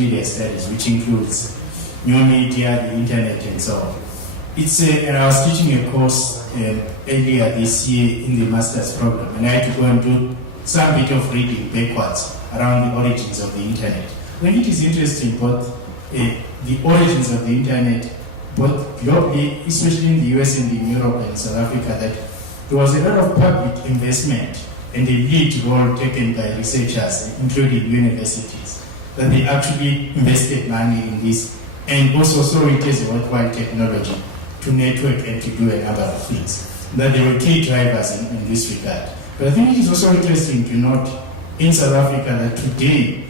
multimedia studies, which includes new media, the internet, and so on. And I was teaching a course earlier this year in the master's program, and I had to go and do some bit of reading backwards around the origins of the internet. I think it is interesting, both the origins of the internet, both globally, especially in the US and in Europe and South Africa, that there was a lot of public investment and a lead role taken by researchers, including universities, that they actually invested money in this and also saw it as a worthwhile technology to network and to do a number of things. That there were key drivers in this regard. But I think it is also interesting to note in South Africa that today,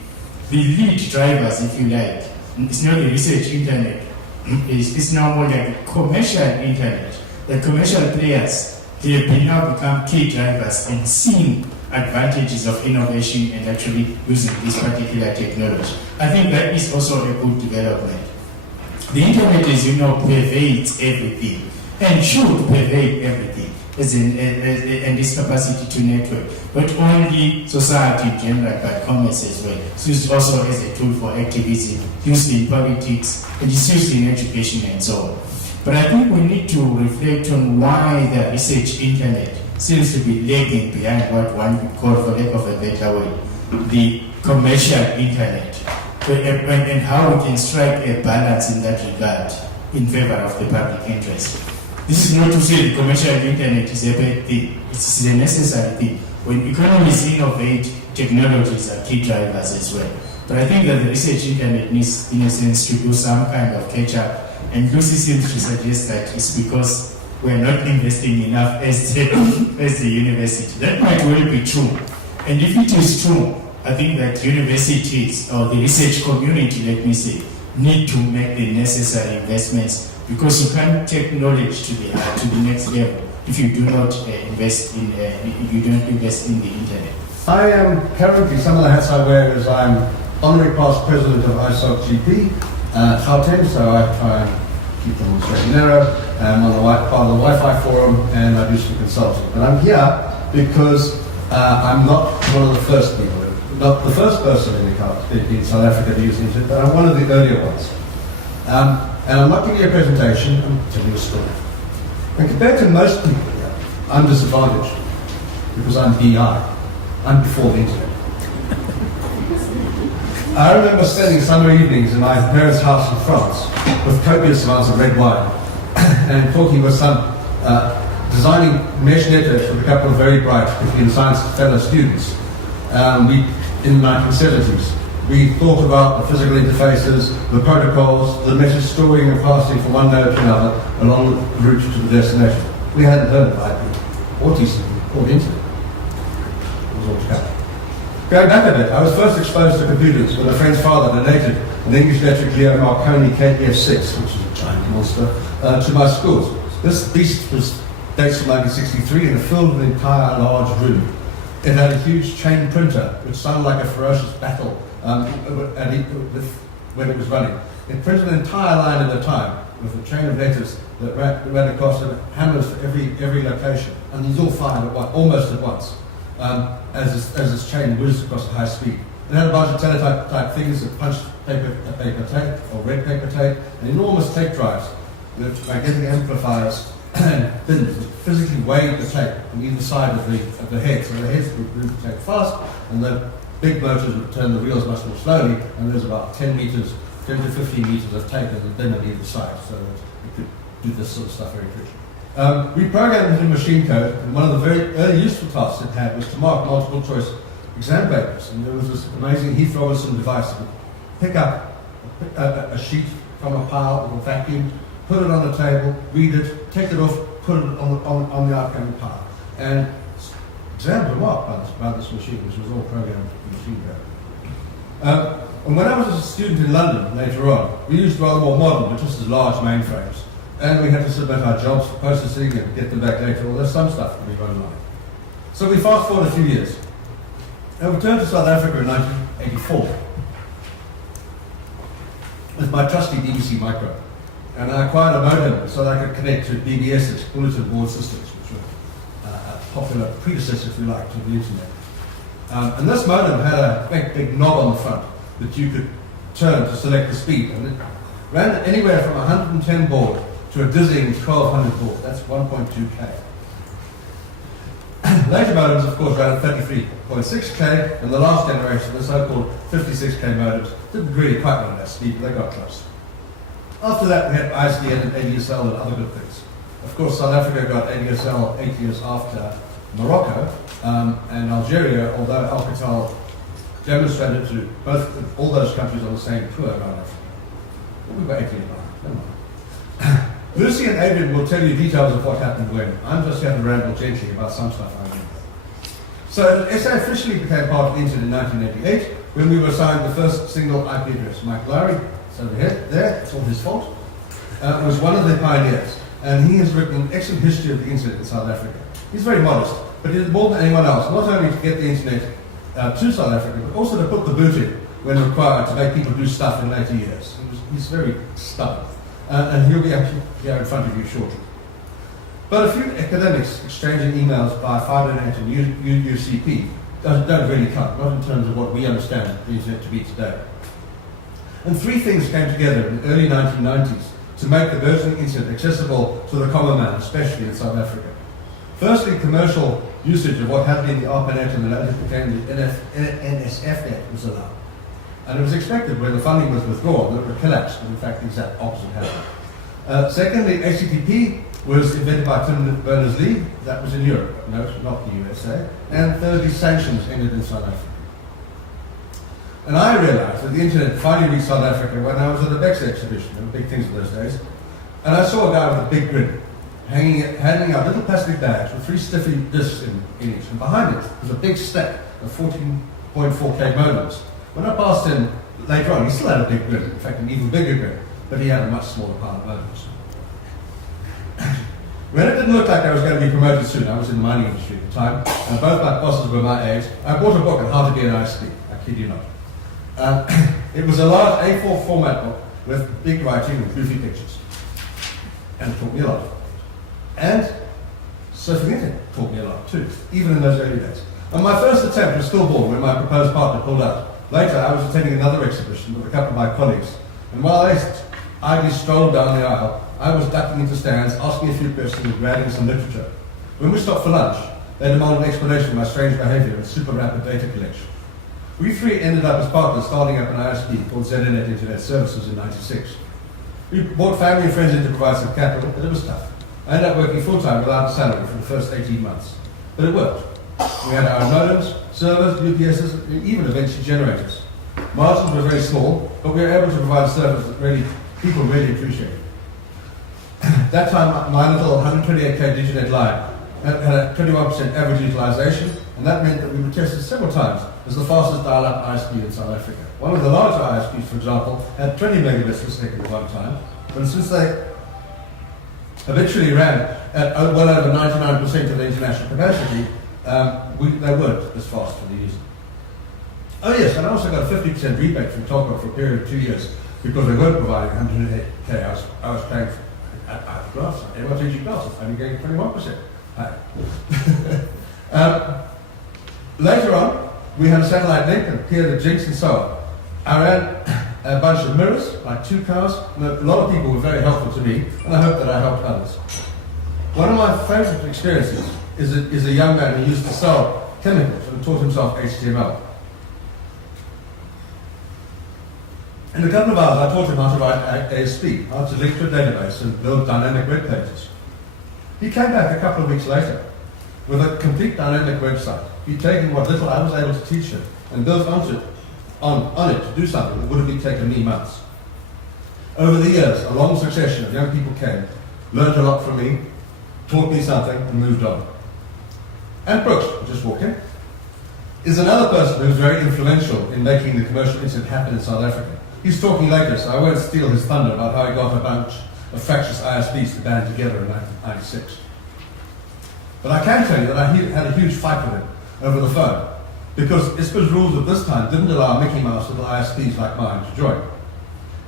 the lead drivers, if you like, it's not the research internet, it's now more like a commercial internet. The commercial players, they have now become key drivers and seeing advantages of innovation and actually using this particular technology. I think that is also a good development. The internet, as you know, pervades everything and should pervade everything and its capacity to network, but only society in general, but commerce as well. It's used also as a tool for activism, used in politics, and it's used in education and so on. But I think we need to reflect on why the research internet seems to be lagging behind what one could call, for lack of a better way, the commercial internet, and how we can strike a balance in that regard in favor of the public interest. This is not to say the commercial internet is a bad thing. It's a necessary thing. When economies innovate, technologies are key drivers as well. But I think that the research internet needs, in a sense, to do some kind of catch-up. And Lucy seems to suggest that it's because we're not investing enough as the university. That might well be true. And if it is true, I think that universities, or the research community, let me say, need to make the necessary investments, because you can't take knowledge to the next level if you do not invest in if you don't invest in the internet. I am currently, some of the hats I wear is I'm honorary past president of ISOC GP, Gauteng, so I try and keep them on straight and narrow. I'm on the part of the Wi-Fi forum, and I do some consulting. But I'm here because I'm not one of the first people, not the first person in South Africa to use the internet, but I'm one of the earlier ones. And I'm not giving you a presentation, I'm telling you a story. And compared to most people here, I'm disadvantaged because I'm BI. I'm before the internet. I remember spending summer evenings in my parents' house in France with copious amounts of red wine and talking with some designing mesh networks with a couple of very bright, particularly in science, fellow students. In the 1970s. We thought about the physical interfaces, the protocols, the message storing and passing from one node to another along the route to the destination. We hadn't heard of IP or TCP or internet. It was all chat. Going back a bit, I was first exposed to computers when a friend's father donated an English Electric Leo Marconi KPF6, which is a giant monster, to my schools. This beast dates from 1963 and it filled an entire large room. It had a huge chain printer, which sounded like a ferocious battle when it was running. It printed an entire line at a time with a chain of letters that ran across and hammers for every location. And these all fired almost at once, as this chain whizzed across at high speed. It had a bunch of teletype things that punched paper tape or red paper tape, and enormous tape drives with magnetic amplifiers and bins that physically weighed the tape on either side of the head. So the heads would move the tape fast, and the big motors would turn the wheels much more slowly, and there's about 10 to 15 meters of tape and a bin on either side, so that you could do this sort of stuff very quickly. We programmed it in machine code, and one of the very early useful tasks it had was to mark multiple choice exam papers. And there was this amazing Heath Robinson device that would pick up a sheet from a pile with a vacuum, put it on the table, read it, take it off, put it on the outcoming pile. And exams were marked by this machine, which was all programmed in machine code. And when I was a student in London later on, we used rather more modern, but just as large mainframes. And we had to submit our jobs for processing and get them back later, although some stuff could be run online. So we fast forward a few years. I returned to South Africa in 1984 with my trusty BBC Micro. And I acquired a modem so that I could connect to BBS's, bulletin board systems, which were a popular predecessor, if you like, to the internet. And this modem had a big knob on the front that you could turn to select the speed, and it ran anywhere from 110 baud to a dizzying 1200 baud. That's 1.2K. Later modems, of course, ran at 33.6K, and the last generation, the so-called 56K modems, didn't really quite run at that speed, but they got close. After that, we had ISDN and ADSL and other good things. Of course, South Africa got ADSL 8 years after Morocco, and Algeria, although Alcatel demonstrated to all those countries on the same tour around Africa. Well, we were 8 years behind, never mind. Lucy and Adrian will tell you details of what happened when. I'm just here to ramble gently about some stuff I know. So SA officially became part of the internet in 1988 when we were assigned the first single IP address. Mike Lowry, it's over here, there, it's all his fault, was one of the pioneers. And he has written an excellent history of the internet in South Africa. He's very modest, but he did more than anyone else, not only to get the internet to South Africa, but also to put the boot in when required to make people do stuff in later years. He's very stubborn. And he'll be actually here in front of you shortly. But a few academics exchanging emails by FidoNet and UCP don't really count, not in terms of what we understand the internet to be today. And three things came together in the early 1990s to make the burgeoning internet accessible to the common man, especially in South Africa. Firstly, commercial usage of what had been the ARPANET and later became the NSFNet was allowed. And it was expected when the funding was withdrawn that it would collapse, and in fact the exact opposite happened. Secondly, HTTP was invented by Tim Berners-Lee, that was in Europe, no, not the USA. And thirdly, sanctions ended in South Africa. And I realized that the internet finally reached South Africa when I was at the Bex exhibition, there were big things in those days, and I saw a guy with a big grin, handing out little plastic bags with 3 stiffy discs in each, and behind it was a big stack of 14.4K modems. When I passed him later on, he still had a big grin, in fact an even bigger grin, but he had a much smaller pile of modems. When it didn't look like I was going to be promoted soon, I was in the mining industry at the time, and both my bosses were my age, I bought a book on how to be an ISP, I kid you not. It was a large A4 format book with big writing and goofy pictures. And it taught me a lot. And surfing the internet taught me a lot too, even in those early days. And my first attempt was stillborn when my proposed partner pulled out. Later, I was attending another exhibition with a couple of my colleagues. And while they idly strolled down the aisle, I was ducking into stands, asking a few questions and grabbing some literature. When we stopped for lunch, they demanded an explanation of my strange behavior and super rapid data collection. We three ended up as partners starting up an ISP called ZNet Internet Services in '96. We brought family and friends in to provide some capital, but it was tough. I ended up working full-time without a salary for the first 18 months. But it worked. We had our modems, servers, UPSs, and even eventually generators. Margins were very small, but we were able to provide a service that people really appreciated. That time, my little 128K Diginet line had a 21% average utilization, and that meant that we were tested several times as the fastest dial-up ISP in South Africa. One of the larger ISPs, for example, had 20 megabits per second at one time, but since they habitually ran at well over 99% of the international capacity, they weren't as fast for the user. Oh yes, and I also got a 50% rebate from Telco for a period of 2 years because they weren't providing 108K. I was paying for glass, MRTG glass, only getting 21%. Later on, we had a satellite link and appeared at Jinx and so on. I ran a bunch of mirrors, like 2 cars, and a lot of people were very helpful to me, and I hope that I helped others. One of my favorite experiences is a young man who used to sell chemicals and taught himself HTML. In a couple of hours, I taught him how to write ASP, how to link to a database and build dynamic web pages. He came back a couple of weeks later with a complete dynamic website. He'd taken what little I was able to teach him and built on it to do something that would have taken me months. Over the years, a long succession of young people came, learned a lot from me, taught me something, and moved on. And Brooks, who just walked in, is another person who's very influential in making the commercial internet happen in South Africa. He's talking later, so I won't steal his thunder about how he got a bunch of fractious ISPs to band together in 1996. But I can tell you that I had a huge fight with him over the phone, because ISPA's rules at this time didn't allow Mickey Mouse little ISPs like mine to join.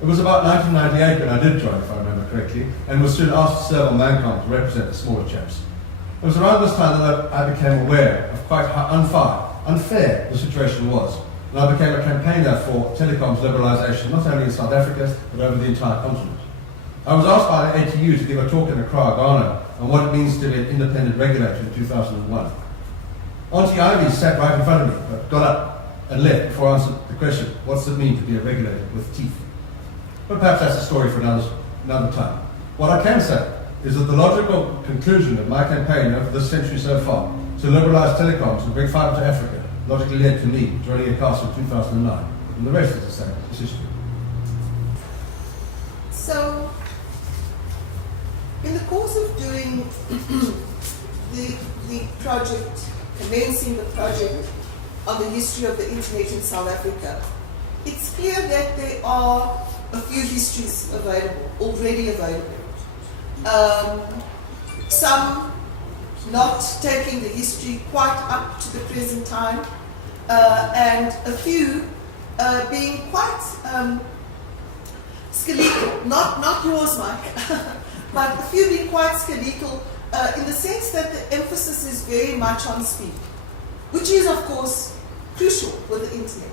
It was about 1998 when I did join, if I remember correctly, and was soon asked to serve on Mancom to represent the smaller chaps. It was around this time that I became aware of quite how unfair the situation was, and I became a campaigner for telecoms liberalisation, not only in South Africa, but over the entire continent. I was asked by the ATU to give a talk in Accra, Ghana, on what it means to be an independent regulator in 2001. Auntie Ivy sat right in front of me, but got up and left before I answered the question, what's it mean to be a regulator with teeth? But perhaps that's a story for another time. What I can say is that the logical conclusion of my campaign over this century so far to liberalise telecoms and bring fibre to Africa logically led to me joining a council in 2009. And the rest is the same. It's history. So, in the course of doing the project, commencing the project on the history of the internet in South Africa, it's clear that there are a few histories available, already available. Some not taking the history quite up to the present time, and a few being quite skeletal, not yours, Mike, but a few being quite skeletal in the sense that the emphasis is very much on speed, which is, of course, crucial with the internet.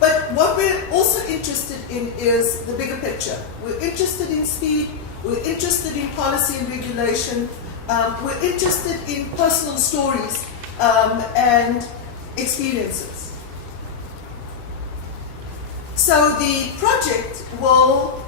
But what we're also interested in is the bigger picture. We're interested in speed, we're interested in policy and regulation, we're interested in personal stories and experiences. So the project will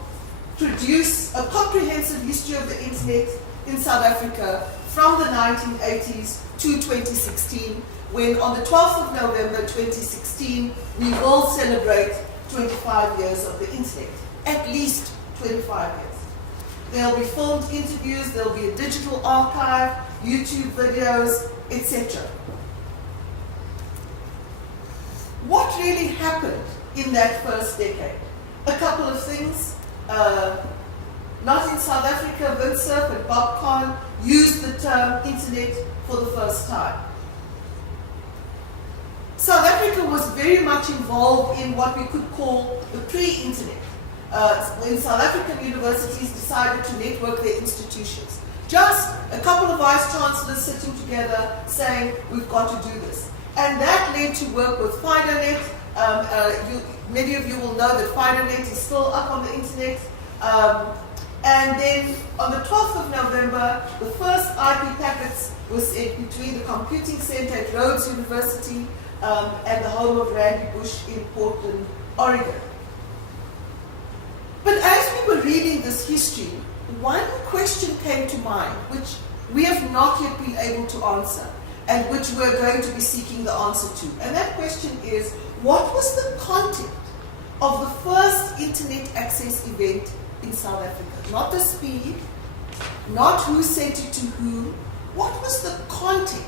produce a comprehensive history of the internet in South Africa from the 1980s to 2016, when on the 12th of November 2016, we will celebrate 25 years of the internet, at least 25 years. There'll be filmed interviews, there'll be a digital archive, YouTube videos, etc. What really happened in that first decade? A couple of things. Not in South Africa, Wits and PART1 used the term internet for the first time. South Africa was very much involved in what we could call the pre-internet. When South African universities decided to network their institutions. Just a couple of vice-chancellors sitting together saying, we've got to do this. And that led to work with FidoNet. Many of you will know that FidoNet is still up on the internet. And then on the 12th of November, the first IP packets was sent between the computing center at Rhodes University and the home of Randy Bush in Portland, Oregon. But as we were reading this history, one question came to mind, which we have not yet been able to answer, and which we're going to be seeking the answer to. And that question is, what was the content of the first internet access event in South Africa? Not the speed, not who sent it to whom. What was the content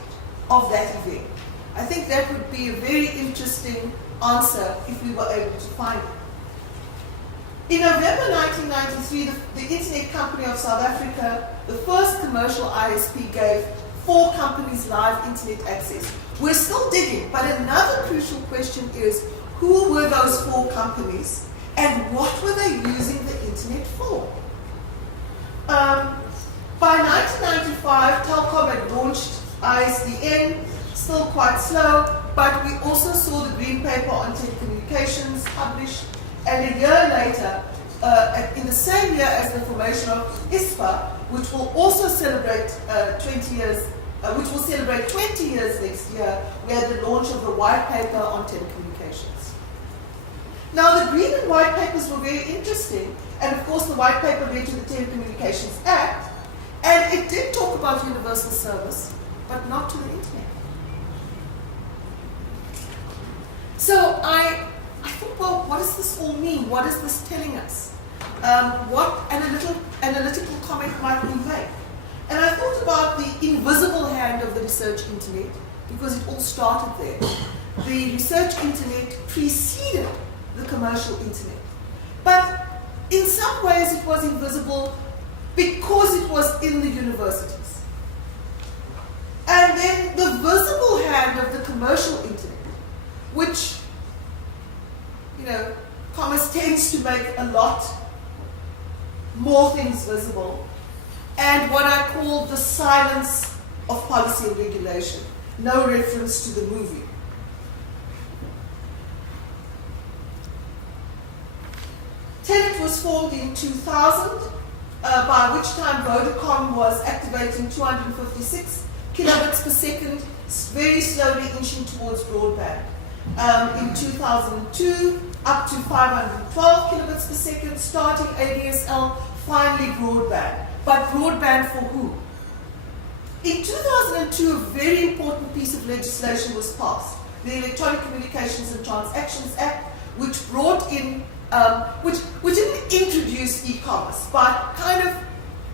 of that event? I think that would be a very interesting answer if we were able to find it. In November 1993, the Internet Company of South Africa, the first commercial ISP, gave 4 companies live internet access. We're still digging, but another crucial question is, who were those 4 companies and what were they using the internet for? By 1995, Telkom had launched ISDN, still quite slow, but we also saw the Green Paper on Telecommunications published. And a year later, in the same year as the formation of ISPA, which will also celebrate 20 years, which will celebrate 20 years next year, we had the launch of the White Paper on Telecommunications. Now, the Green and White Papers were very interesting, and of course the White Paper led to the Telecommunications Act, and it did talk about universal service, but not to the internet. So I thought, well, what does this all mean? What is this telling us? What analytical comment might we make? And I thought about the invisible hand of the research internet, because it all started there. The research internet preceded the commercial internet. But in some ways it was invisible because it was in the universities. And then the visible hand of the commercial internet, which, commerce tends to make a lot more things visible, and what I call the silence of policy and regulation. No reference to the movie. was formed in 2000, by which time Vodacom was activating 256 kilobits per second, very slowly inching towards broadband. In 2002, up to 512 kilobits per second, starting ADSL, finally broadband. But broadband for who? In 2002, a very important piece of legislation was passed, the Electronic Communications and Transactions Act, which brought in, which didn't introduce e-commerce, but kind of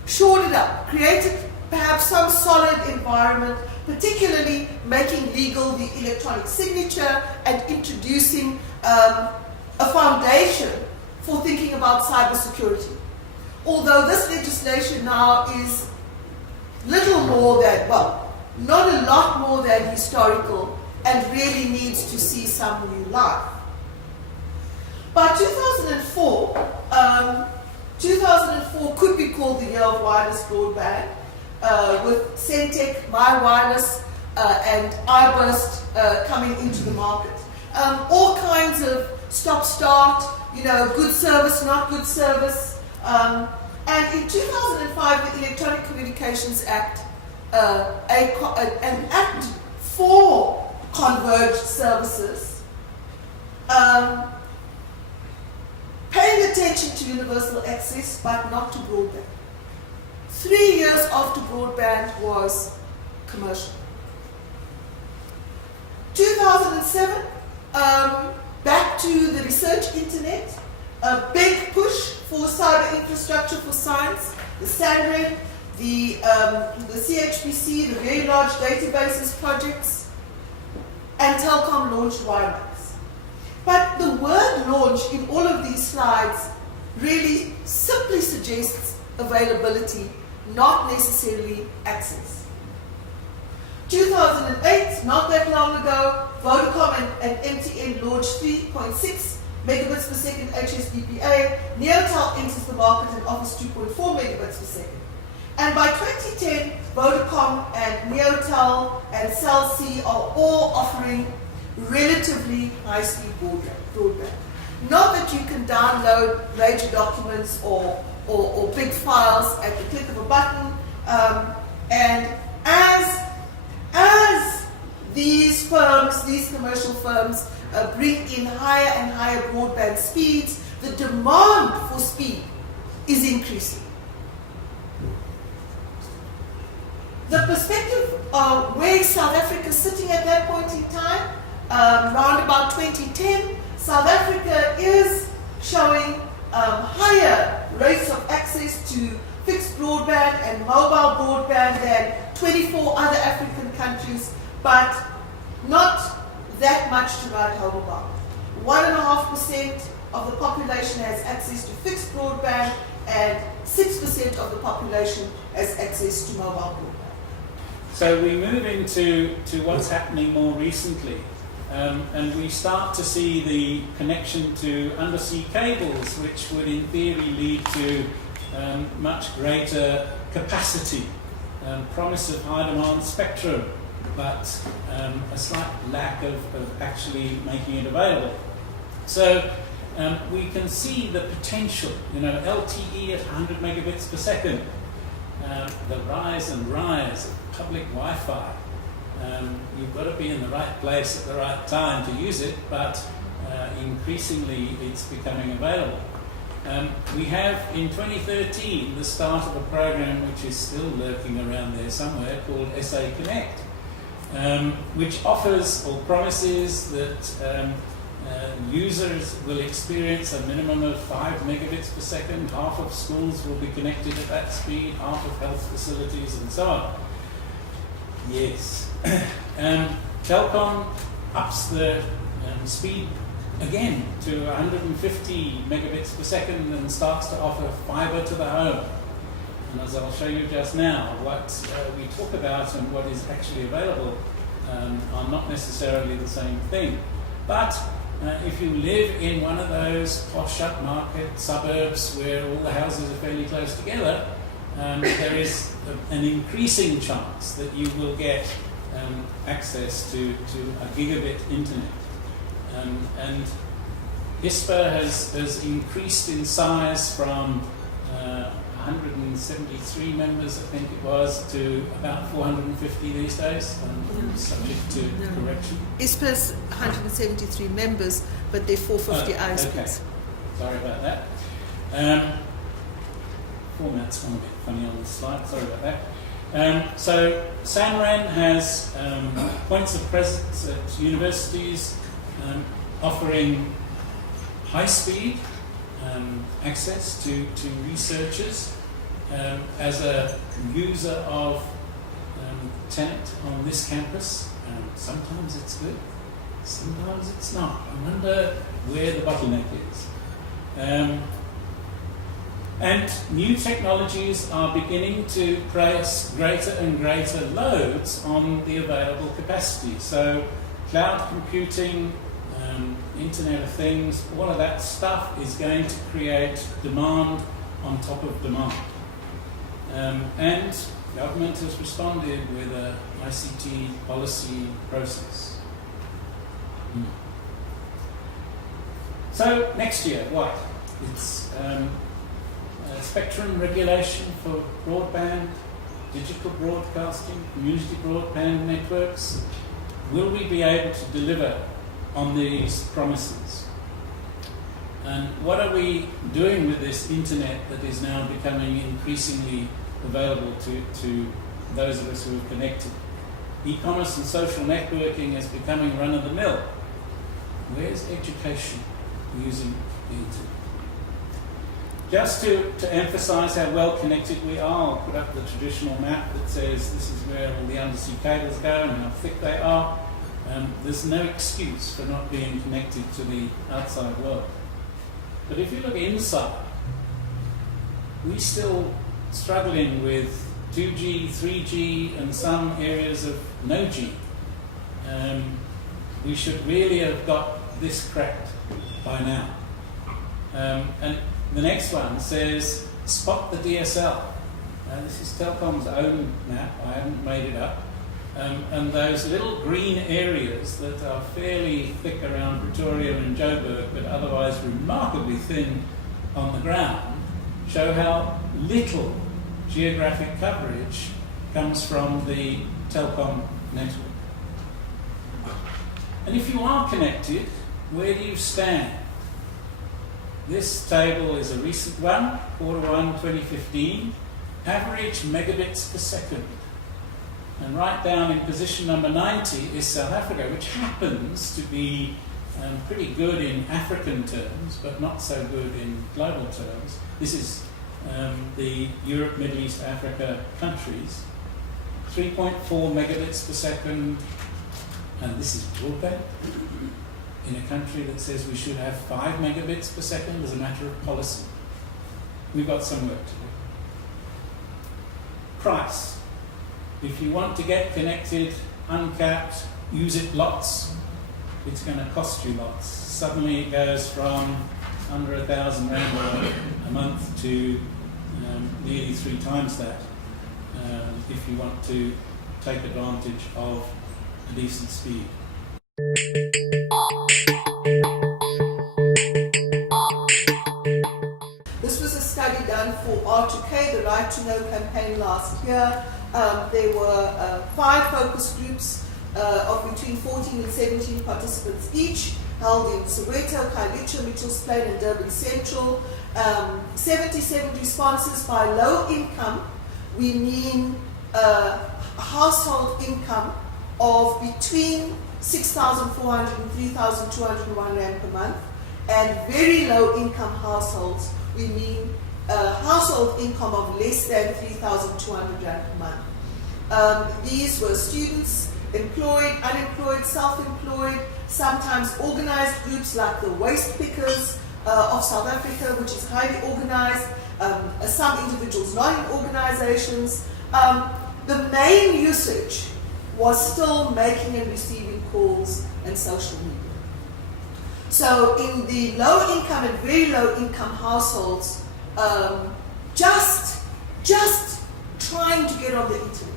shored it up, created perhaps some solid environment, particularly making legal the electronic signature and introducing a foundation for thinking about cybersecurity. Although this legislation now is little more than, well, not a lot more than historical and really needs to see some new life. By 2004 could be called the year of wireless broadband, with Centec, My Wireless, and iBurst coming into the market. All kinds of stop-start, good service, not good service. And in 2005, the Electronic Communications Act, an act for converged services, paying attention to universal access, but not to broadband. 3 years after broadband was commercial. 2007, back to the research internet, a big push for cyber infrastructure for science, the SANRED, the CHPC, the very large databases projects, and Telkom launched WiMAX. But the word launch in all of these slides really simply suggests availability, not necessarily access. 2008, not that long ago, Vodacom and MTN launched 3.6 megabits per second HSDPA. Neotel enters the market and offers 2.4 megabits per second. And by 2010, Vodacom and Neotel and Cell C are all offering relatively high-speed broadband. Not that you can download major documents or big files at the click of a button. And as these firms, these commercial firms, bring in higher and higher broadband speeds, the demand for speed is increasing. The perspective of where South Africa is sitting at that point in time, around about 2010, South Africa is showing higher rates of access to fixed broadband and mobile broadband than 24 other African countries, but not that much to write home about. 1.5% of the population has access to fixed broadband, and 6% of the population has access to mobile broadband. So we move into what's happening more recently, and we start to see the connection to undersea cables, which would in theory lead to much greater capacity, promise of high demand spectrum, but a slight lack of actually making it available. So we can see the potential, LTE at 100 megabits per second, the rise and rise of public Wi-Fi. You've got to be in the right place at the right time to use it, but increasingly it's becoming available. We have in 2013 the start of a program which is still lurking around there somewhere called SA Connect, which offers or promises that users will experience a minimum of 5 megabits per second, half of schools will be connected at that speed, half of health facilities and so on. Yes. Telkom ups the speed again to 150 megabits per second and starts to offer fiber to the home. And as I'll show you just now, what we talk about and what is actually available are not necessarily the same thing. But if you live in one of those posh upmarket suburbs where all the houses are fairly close together, there is an increasing chance that you will get access to a gigabit internet. And ISPA has increased in size from 173 members, I think it was, to about 450 these days, subject to correction. ISPA's 173 members, but they're 450 ISPs. Okay. Sorry about that. Format's gone a bit funny on the slide, sorry about that. So SAMRAN has points of presence at universities offering high-speed access to researchers. As a user of Tenet on this campus, sometimes it's good, sometimes it's not. I wonder where the bottleneck is. And new technologies are beginning to place greater and greater loads on the available capacity. So cloud computing, Internet of Things, all of that stuff is going to create demand on top of demand. And government has responded with a ICT policy process. So next year, what? It's spectrum regulation for broadband, digital broadcasting, community broadband networks. Will we be able to deliver on these promises? And what are we doing with this internet that is now becoming increasingly available to those of us who are connected? E-commerce and social networking is becoming run-of-the-mill. Where's education using the internet? Just to emphasize how well connected we are, I'll put up the traditional map that says this is where all the undersea cables go and how thick they are. There's no excuse for not being connected to the outside world. But if you look inside, we're still struggling with 2G, 3G, and some areas of no G. We should really have got this cracked by now. And the next one says, spot the DSL. This is Telcom's own map, I haven't made it up. And those little green areas that are fairly thick around Pretoria and Joburg, but otherwise remarkably thin on the ground, show how little geographic coverage comes from the Telcom network. And if you are connected, where do you stand? This table is a recent one, Q1 2015, average megabits per second. And right down in position number 90 is South Africa, which happens to be pretty good in African terms, but not so good in global terms. This is the Europe, Middle East, Africa countries. 3.4 megabits per second, and this is broadband. In a country that says we should have 5 megabits per second as a matter of policy. We've got some work to do. Price. If you want to get connected, uncapped, use it lots, it's going to cost you lots. Suddenly it goes from under 1,000 rand a month to nearly 3 times that if you want to take advantage of a decent speed. This was a study done for R2K, the Right to Know campaign last year. There were 5 focus groups of between 14 and 17 participants each, held in Soweto, Khayelitsha, Mitchells Plain and Durban Central. 77 responses. By low income, we mean household income of between 6,400 and 3,201 rand per month, and very low income households, we mean household income of less than 3,200 rand per month. These were students, employed, unemployed, self-employed, sometimes organized groups like the Waste Pickers of South Africa, which is highly organized, some individuals not in organizations. The main usage was still making and receiving calls and social media. So in the low income and very low income households, just trying to get on the internet.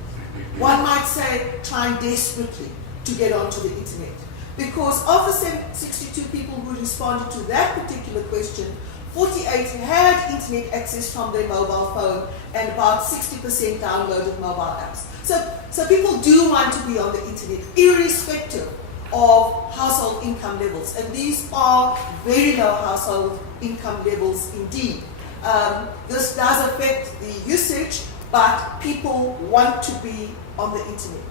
One might say trying desperately to get onto the internet. Because of the 62 people who responded to that particular question, 48 had internet access from their mobile phone, and about 60% downloaded mobile apps. So people do want to be on the internet, irrespective of household income levels. And these are very low household income levels indeed. This does affect the usage, but people want to be on the internet.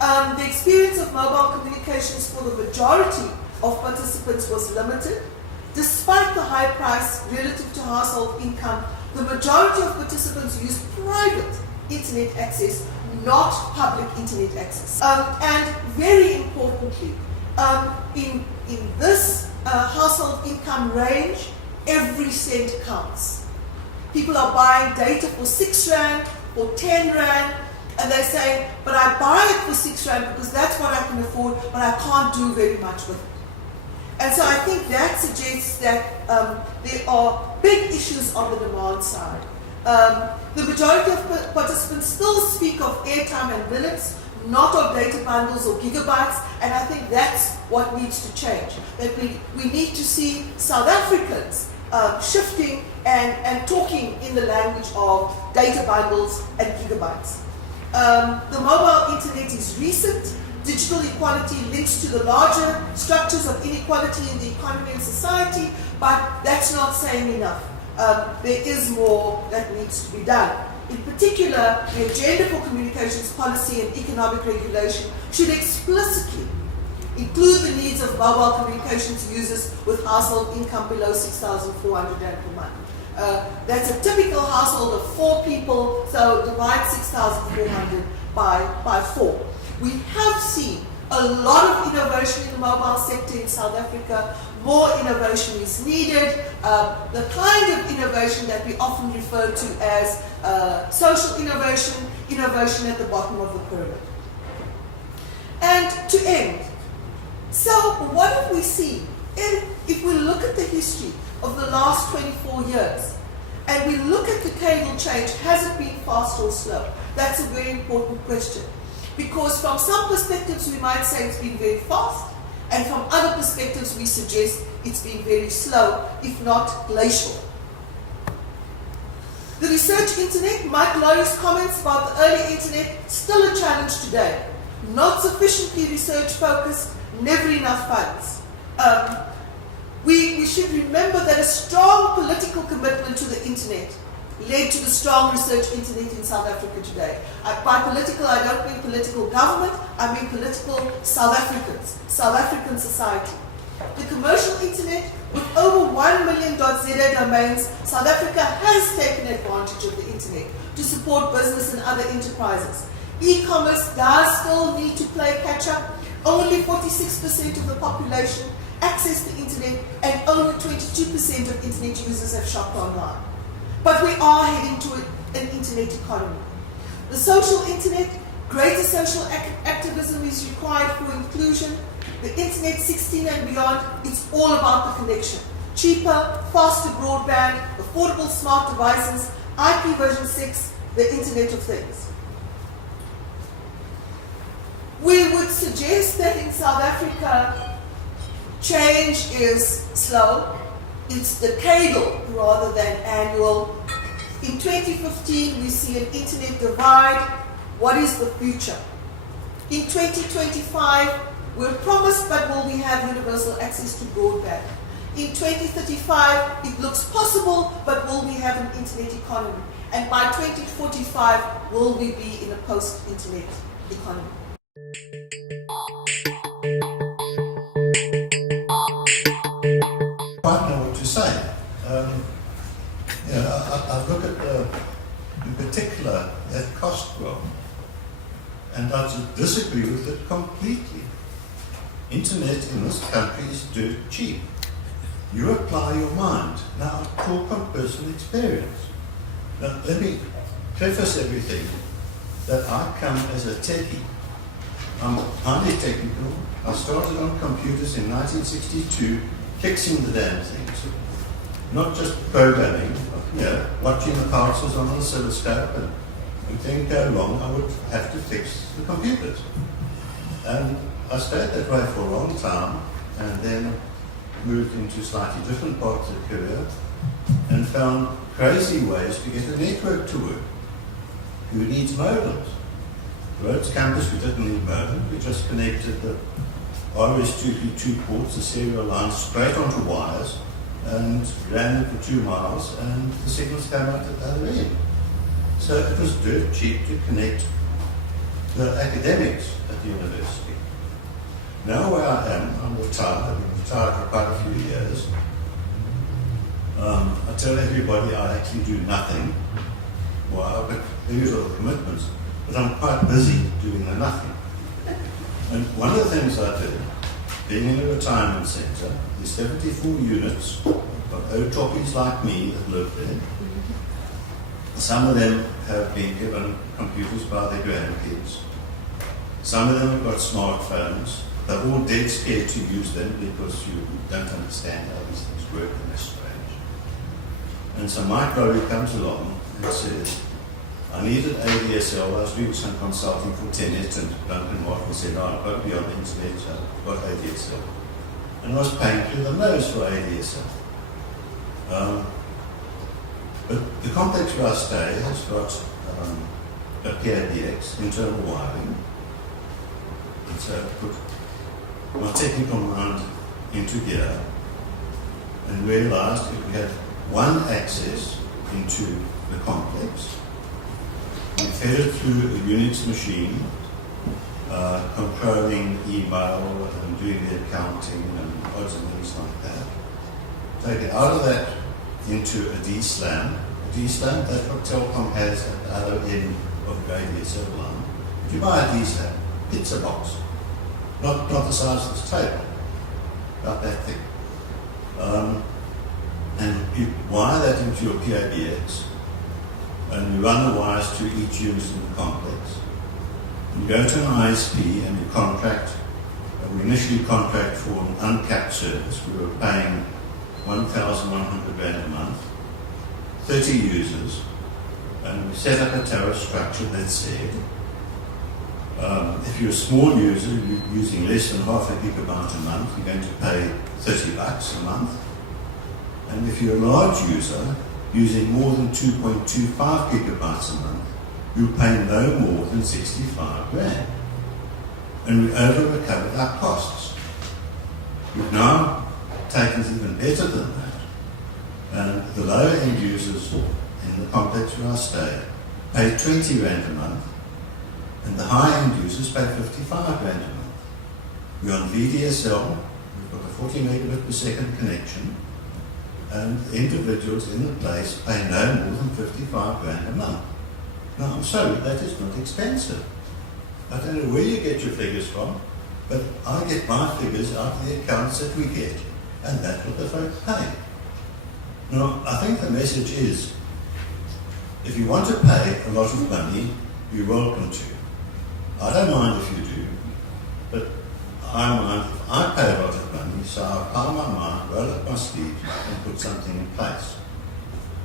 The experience of mobile communications for the majority of participants was limited. Despite the high price relative to household income, the majority of participants used private internet access, not public internet access. And very importantly, in this household income range, every cent counts. People are buying data for 6 Rand, or 10 Rand, and they say, but I buy it for 6 Rand because that's what I can afford, but I can't do very much with it. And so I think that suggests that there are big issues on the demand side. The majority of participants still speak of airtime and minutes, not of data bundles or gigabytes, and I think that's what needs to change. That we need to see South Africans shifting and talking in the language of data bundles and gigabytes. The mobile internet is recent. Digital equality links to the larger structures of inequality in the economy and society, but that's not saying enough. There is more that needs to be done. In particular, the agenda for communications policy and economic regulation should explicitly include the needs of mobile communications users with household income below 6,400 Rand per month. That's a typical household of 4 people, so divide 6,400 by 4. We have seen a lot of innovation in the mobile sector in South Africa. More innovation is needed. The kind of innovation that we often refer to as social innovation, innovation at the bottom of the pyramid. And to end, so what have we seen? If we look at the history of the last 24 years, and we look at the decadal change, has it been fast or slow? That's a very important question. Because from some perspectives we might say it's been very fast, and from other perspectives we suggest it's been very slow, if not glacial. The research internet, Mike Laurie's comments about the early internet, still a challenge today. Not sufficiently research focused, never enough funds. We should remember that a strong political commitment to the internet led to the strong research internet in South Africa today. By political, I don't mean political government, I mean political South Africans, South African society. The commercial internet, with over 1 million .za domains, South Africa has taken advantage of the internet to support business and other enterprises. E-commerce does still need to play catch-up. Only 46% of the population access the internet, and only 22% of internet users have shopped online. But we are heading to an internet economy. The social internet, greater social activism is required for inclusion. The internet 16 and beyond, it's all about the connection. Cheaper, faster broadband, affordable smart devices, IP version 6, the Internet of Things. We would suggest that in South Africa, change is slow. It's decadal rather than annual. In 2015, we see an internet divide. What is the future? In 2025, we're promised, but will we have universal access to broadband? In 2035, it looks possible, but will we have an internet economy? And by 2045, will we be in a post-internet economy? Quite know what to say. I look at in particular that cost growth, and I disagree with it completely. Internet in this country is dirt cheap. You apply your mind. Now, I talk on personal experience. Now, let me preface everything that I come as a techie. I'm highly technical. I started on computers in 1962, fixing the damn things. Not just programming, watching the pulses on the oscilloscope, and when things go wrong, I would have to fix the computers. And I stayed that way for a long time, and then moved into slightly different parts of Korea, and found crazy ways to get a network to work. Who needs modems? Rhodes campus, we didn't need modem. We just connected the RS-232 ports, the serial lines, straight onto wires, and ran them for 2 miles, and the signals came out at the other end. So it was dirt cheap to connect the academics at the university. Now where I am, I'm retired. I've been retired for quite a few years. I tell everybody I actually do nothing. Well, I've got very little commitments, but I'm quite busy doing the nothing. And one of the things I did, being in a retirement centre, there's 74 units of old toppies like me that live there. Some of them have been given computers by their grandkids. Some of them have got smartphones. They're all dead scared to use them because you don't understand how these things work and they're strange. And so Mike Lowry comes along and says, I needed ADSL. I was doing some consulting for Tenet, and Duncan Martin said, oh, I've got to be on the internet, so I've got ADSL. And I was paying through the nose for ADSL. But the complex where I stay has got a PABX, internal wiring. And so I put my technical mind into gear and realized if we had one access into the complex, we fed it through a Unix machine, controlling email and doing the accounting and odds and things like that. Take it out of that into a DSLAM. A DSLAM, that's what Telkom has at the other end of the ADSL line. If you buy a DSLAM, it's a box. Not the size of this table, about that thick. And you wire that into your PABX, and you run the wires to each unit in the complex. You go to an ISP and you contract. We initially contract for an uncapped service. We were paying 1,100 Rand a month, 30 users, and we set up a tariff structure that said, if you're a small user, you're using less than half a gigabyte a month, you're going to pay $30 a month. And if you're a large user, using more than 2.25 gigabytes a month, you pay no more than 65 Rand. And we over-recovered our costs. We've now taken it even better than that. And the lower end users in the complex where I stay pay 20 Rand a month, and the high end users pay 55 Rand a month. We're on VDSL, we've got a 40 megabit per second connection, and individuals in the place pay no more than 55 Rand a month. Now, I'm sorry, that is not expensive. I don't know where you get your figures from, but I get my figures out of the accounts that we get, and that's what the folks pay. Now, I think the message is, if you want to pay a lot of money, you're welcome to. I don't mind if you do, but I mind if I pay a lot of money, so I pile my mind, roll up my sleeves, and put something in place.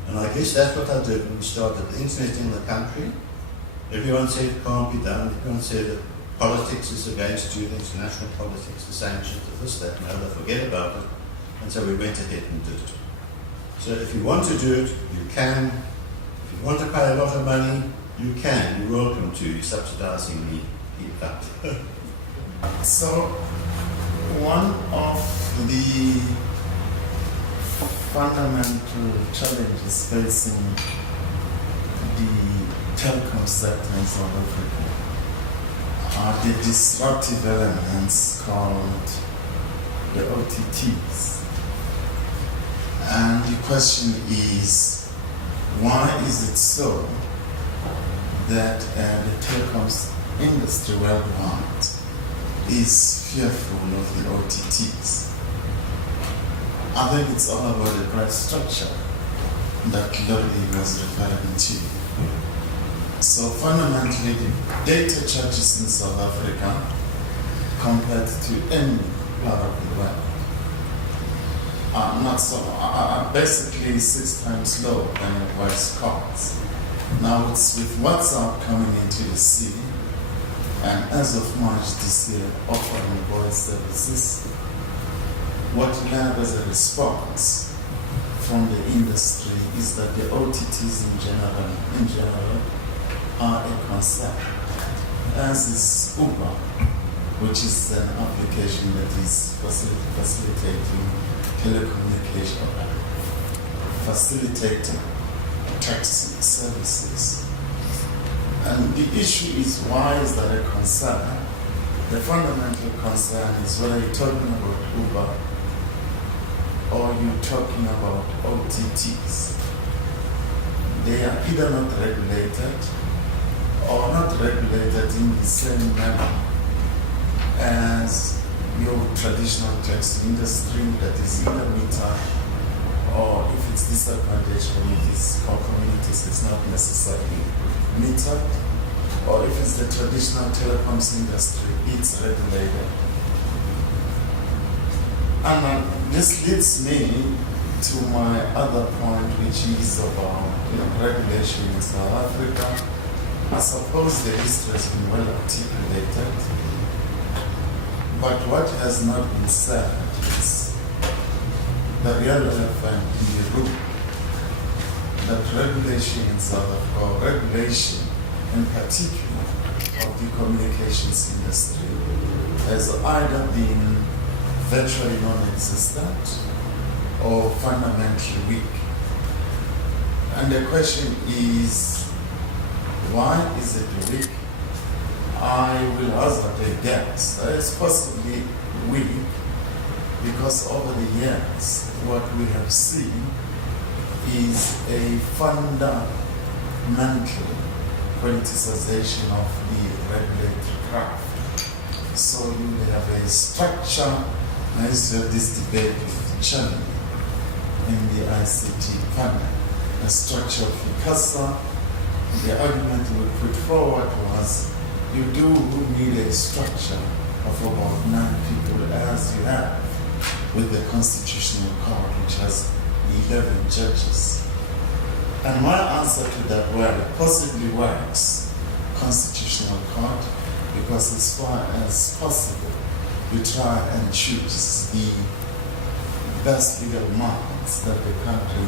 And I guess that's what I did when we started the internet in the country. Everyone said it can't be done. Everyone said that politics is against you, the international politics, the sanctions, this, that, and the other. Forget about it. And so we went ahead and did it. So if you want to do it, you can. If you want to pay a lot of money, you can. You're welcome to. You're subsidizing me. Keep up. So, one of the fundamental challenges facing the telecom sector in South Africa are the disruptive elements called the OTTs. And the question is, why is it so that the telecoms industry worldwide is fearful of the OTTs? I think it's all about the price structure that Lori was referring to. So fundamentally, the data charges in South Africa compared to any part of the world are basically 6 times lower than your voice calls. Now, with WhatsApp coming into the scene, and as of March this year, offering voice services. What we have as a response from the industry is that the OTTs in general are a concern, as is Uber, which is an application that is facilitating telecommunication, facilitating taxi services. And the issue is, why is that a concern? The fundamental concern is whether you're talking about Uber or you're talking about OTTs. They are either not regulated or not regulated in the same manner as your traditional taxi industry, that is either metered, or if it's disadvantaged communities or communities, it's not necessarily metered, or if it's the traditional telecoms industry, it's regulated. And this leads me to my other point, which is about regulation in South Africa. I suppose the history has been well articulated, but what has not been said is the real elephant in the room, that regulation in South Africa, or regulation in particular of the communications industry, has either been virtually non-existent or fundamentally weak. And the question is, why is it weak? I will hazard a guess that it's possibly weak because over the years, what we have seen is a fundamental politicization of the regulatory craft. So you have a structure. I used to have this debate with the chairman in the ICT panel, a structure of ICASA. The argument we put forward was, you do need a structure of about 9 people, as you have with the Constitutional Court, which has 11 judges. And my answer to that, well, it possibly works, Constitutional Court, because as far as possible, we try and choose the best legal minds that the country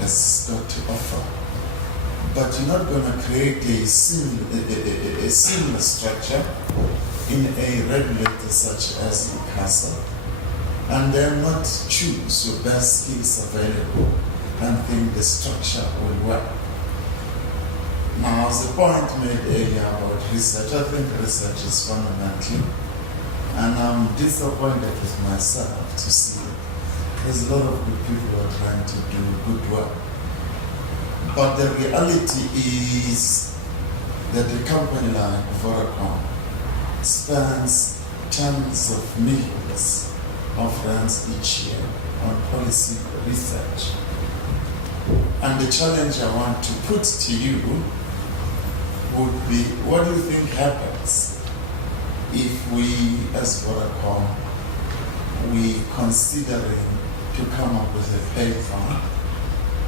has got to offer. But you're not going to create a similar structure in a regulator such as ICASA, and then not choose your best skills available and think the structure will work. Now, as the point made earlier about research, I think research is fundamental, and I'm disappointed with myself to see there's a lot of good people who are trying to do good work. But the reality is that a company like Vodacom spends tens of millions of rands each year on policy research. And the challenge I want to put to you would be, what do you think happens if we, as Vodacom, we considering to come up with a paper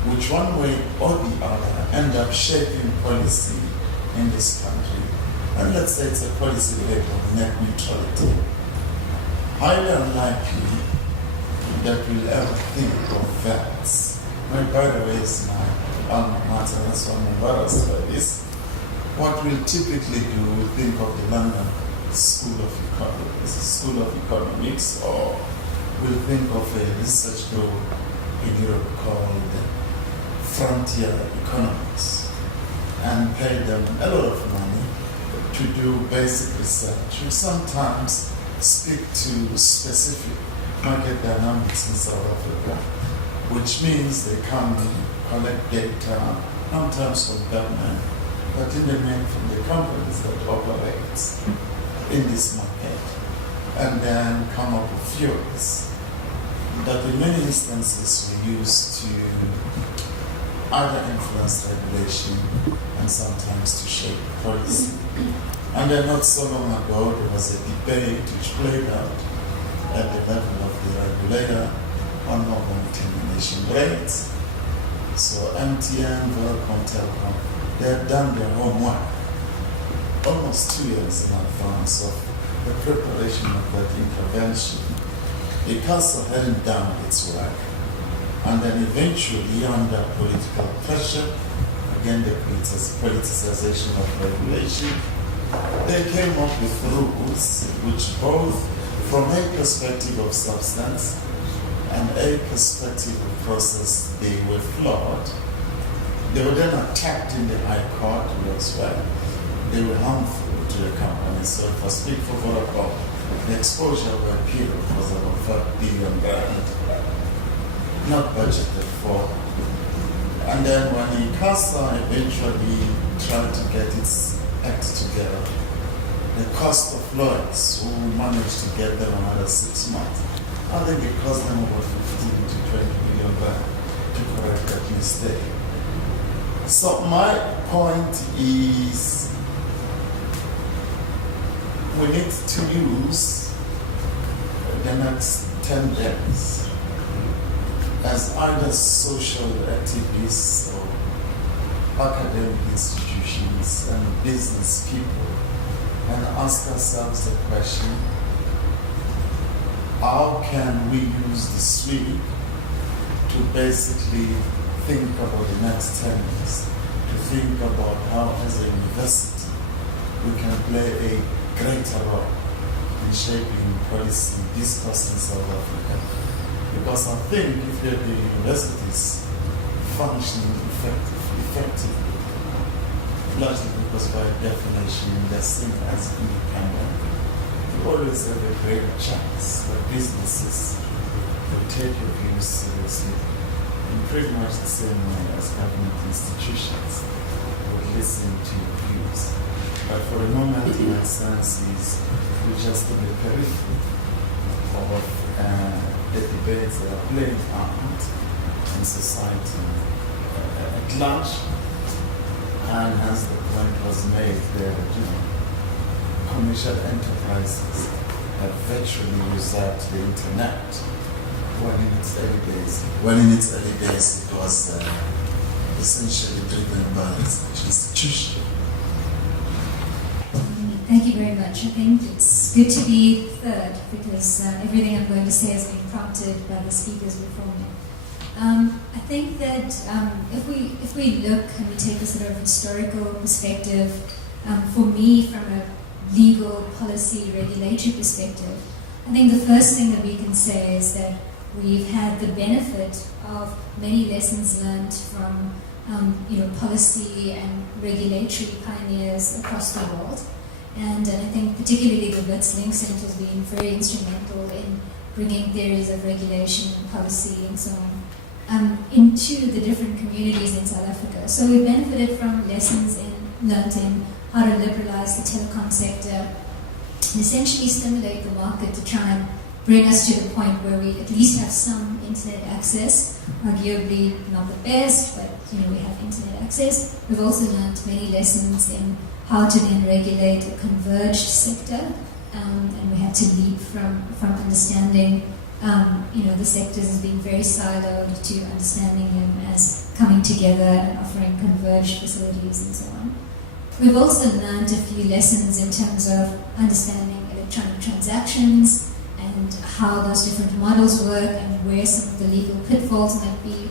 which one way or the other end up shaping policy in this country? And let's say it's a policy paper of net neutrality. Highly unlikely that we'll ever think of VATs. By the way, it's my alma mater, that's why I'm embarrassed by this. What we'll typically do, we'll think of the London School of Economics, or we'll think of a research group in Europe called frontier economics, and pay them a lot of money to do basic research, which sometimes speak to specific market dynamics in South Africa, which means they come and collect data, sometimes from government, but in the main from the companies that operate in this market, and then come up with theories that in many instances we use to either influence regulation and sometimes to shape policy. And then not so long ago, there was a debate which played out at the level of the regulator on mobile termination rates. So MTN, Vodacom, Telecom, they have done their homework. almost 2 years in advance of the preparation of that intervention. The council hadn't done its work, and then eventually, under political pressure, again the politicization of regulation, they came up with rules which, both from a perspective of substance and a perspective of process, they were flawed. They were then attacked in the High Court as well. They were harmful to the company. So if I speak for Vodacom, the exposure over a period was about 5 billion rand, not budgeted for. And then when ICASA eventually tried to get its act together, the cost of lawyers who managed to get them another 6 months, I think it cost them about 15 to 20 million rand to correct that mistake. So my point is, we need to use the next 10 days as either social activists or academic institutions and business people, and ask ourselves the question, how can we use this week to basically think about the next 10 years, to think about how as a university we can play a greater role in shaping policy discourse in South Africa. Because I think if the universities functioning effectively, largely because by definition they're seen as independent, you always have a greater chance that businesses will take your views seriously in pretty much the same way as government institutions would listen to your views. But for the moment, my sense is we're just on the periphery of the debates that are playing out in society at large, and as the point was made there, commercial enterprises have virtually usurped the internet when in its early days it was essentially driven by its institution. Thank you very much. I think it's good to be third because everything I'm going to say has been prompted by the speakers before me. I think that if we look and we take a sort of historical perspective, for me, from a legal policy regulatory perspective, I think the first thing that we can say is that we've had the benefit of many lessons learned from policy and regulatory pioneers across the world. And I think particularly the Wits Link Centre has been very instrumental in bringing theories of regulation and policy and so on into the different communities in South Africa. So we benefited from lessons learned in how to liberalize the telecom sector and essentially stimulate the market to try and bring us to the point where we at least have some internet access, arguably not the best, but we have internet access. We've also learned many lessons in how to then regulate a converged sector, and we had to leap from understanding the sectors as being very siloed to understanding them as coming together and offering converged facilities and so on. We've also learned a few lessons in terms of understanding electronic transactions and how those different models work and where some of the legal pitfalls might be,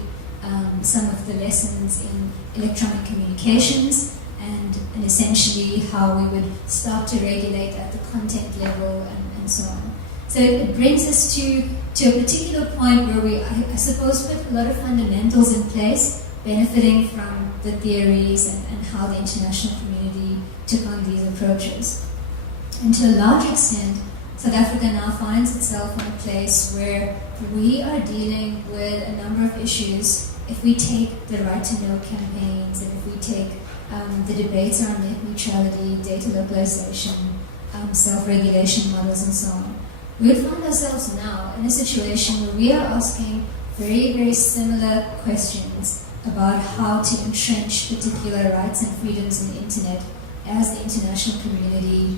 some of the lessons in electronic communications, and essentially how we would start to regulate at the content level and so on. So it brings us to a particular point where we, I suppose, put a lot of fundamentals in place, benefiting from the theories and how the international community took on these approaches. And to a large extent, South Africa now finds itself in a place where we are dealing with a number of issues. If we take the right to know campaigns, and if we take the debates around net neutrality, data localization, self-regulation models and so on, we find ourselves now in a situation where we are asking very, very similar questions about how to entrench particular rights and freedoms in the internet as the international community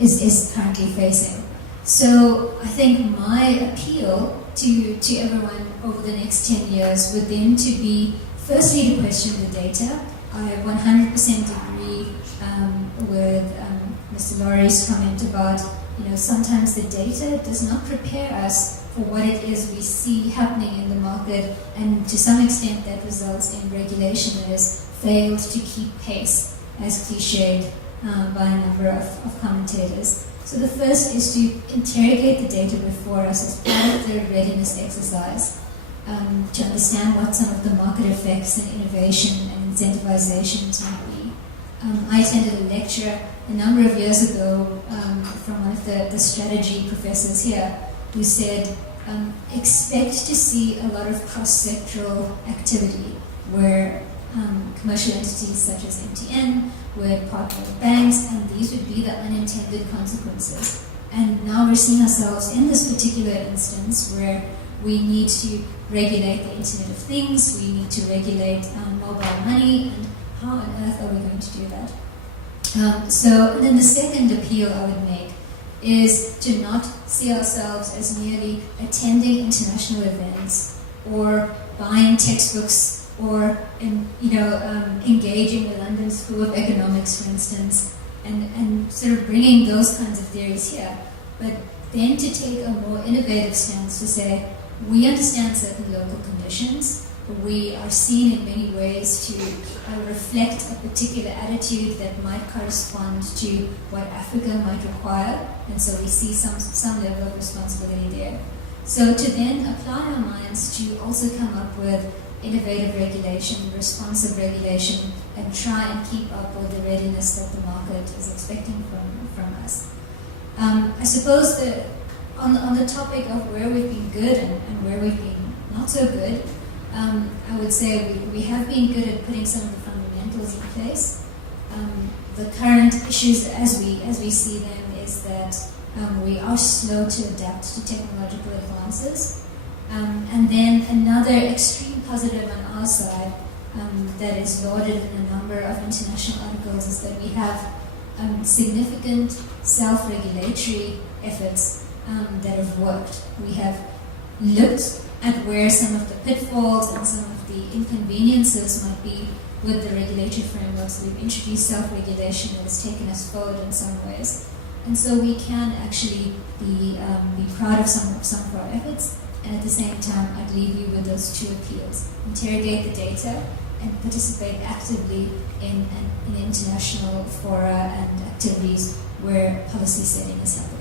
is currently facing. So I think my appeal to everyone over the next 10 years would then to be, firstly, to question the data. I 100% agree with Mr. Laurie's comment about, sometimes the data does not prepare us for what it is we see happening in the market, and to some extent that results in regulation that has failed to keep pace, as cliched by a number of commentators. So the first is to interrogate the data before us as part of the readiness exercise, to understand what some of the market effects and innovation and incentivizations might be. I attended a lecture a number of years ago from one of the strategy professors here, who said, expect to see a lot of cross-sectoral activity where commercial entities such as MTN would partner with banks, and these would be the unintended consequences. And now we're seeing ourselves in this particular instance where we need to regulate the Internet of Things, we need to regulate mobile money, and how on earth are we going to do that? And then the second appeal I would make is to not see ourselves as merely attending international events or buying textbooks or engaging the London School of Economics, for instance, and sort of bringing those kinds of theories here, but then to take a more innovative stance to say, we understand certain local conditions, we are seen in many ways to reflect a particular attitude that might correspond to what Africa might require, and so we see some level of responsibility there. So to then apply our minds to also come up with innovative regulation, responsive regulation, and try and keep up with the readiness that the market is expecting from us. I suppose that on the topic of where we've been good and where we've been not so good, I would say we have been good at putting some of the fundamentals in place. The current issues as we see them is that we are slow to adapt to technological advances. And then another extreme positive on our side that is lauded in a number of international articles is that we have significant self-regulatory efforts that have worked. We have looked at where some of the pitfalls and some of the inconveniences might be with the regulatory frameworks. We've introduced self-regulation that has taken us forward in some ways. And so we can actually be proud of some of our efforts. And at the same time, I'd leave you with those two appeals. Interrogate the data and participate actively in international fora and activities where policy setting is happening.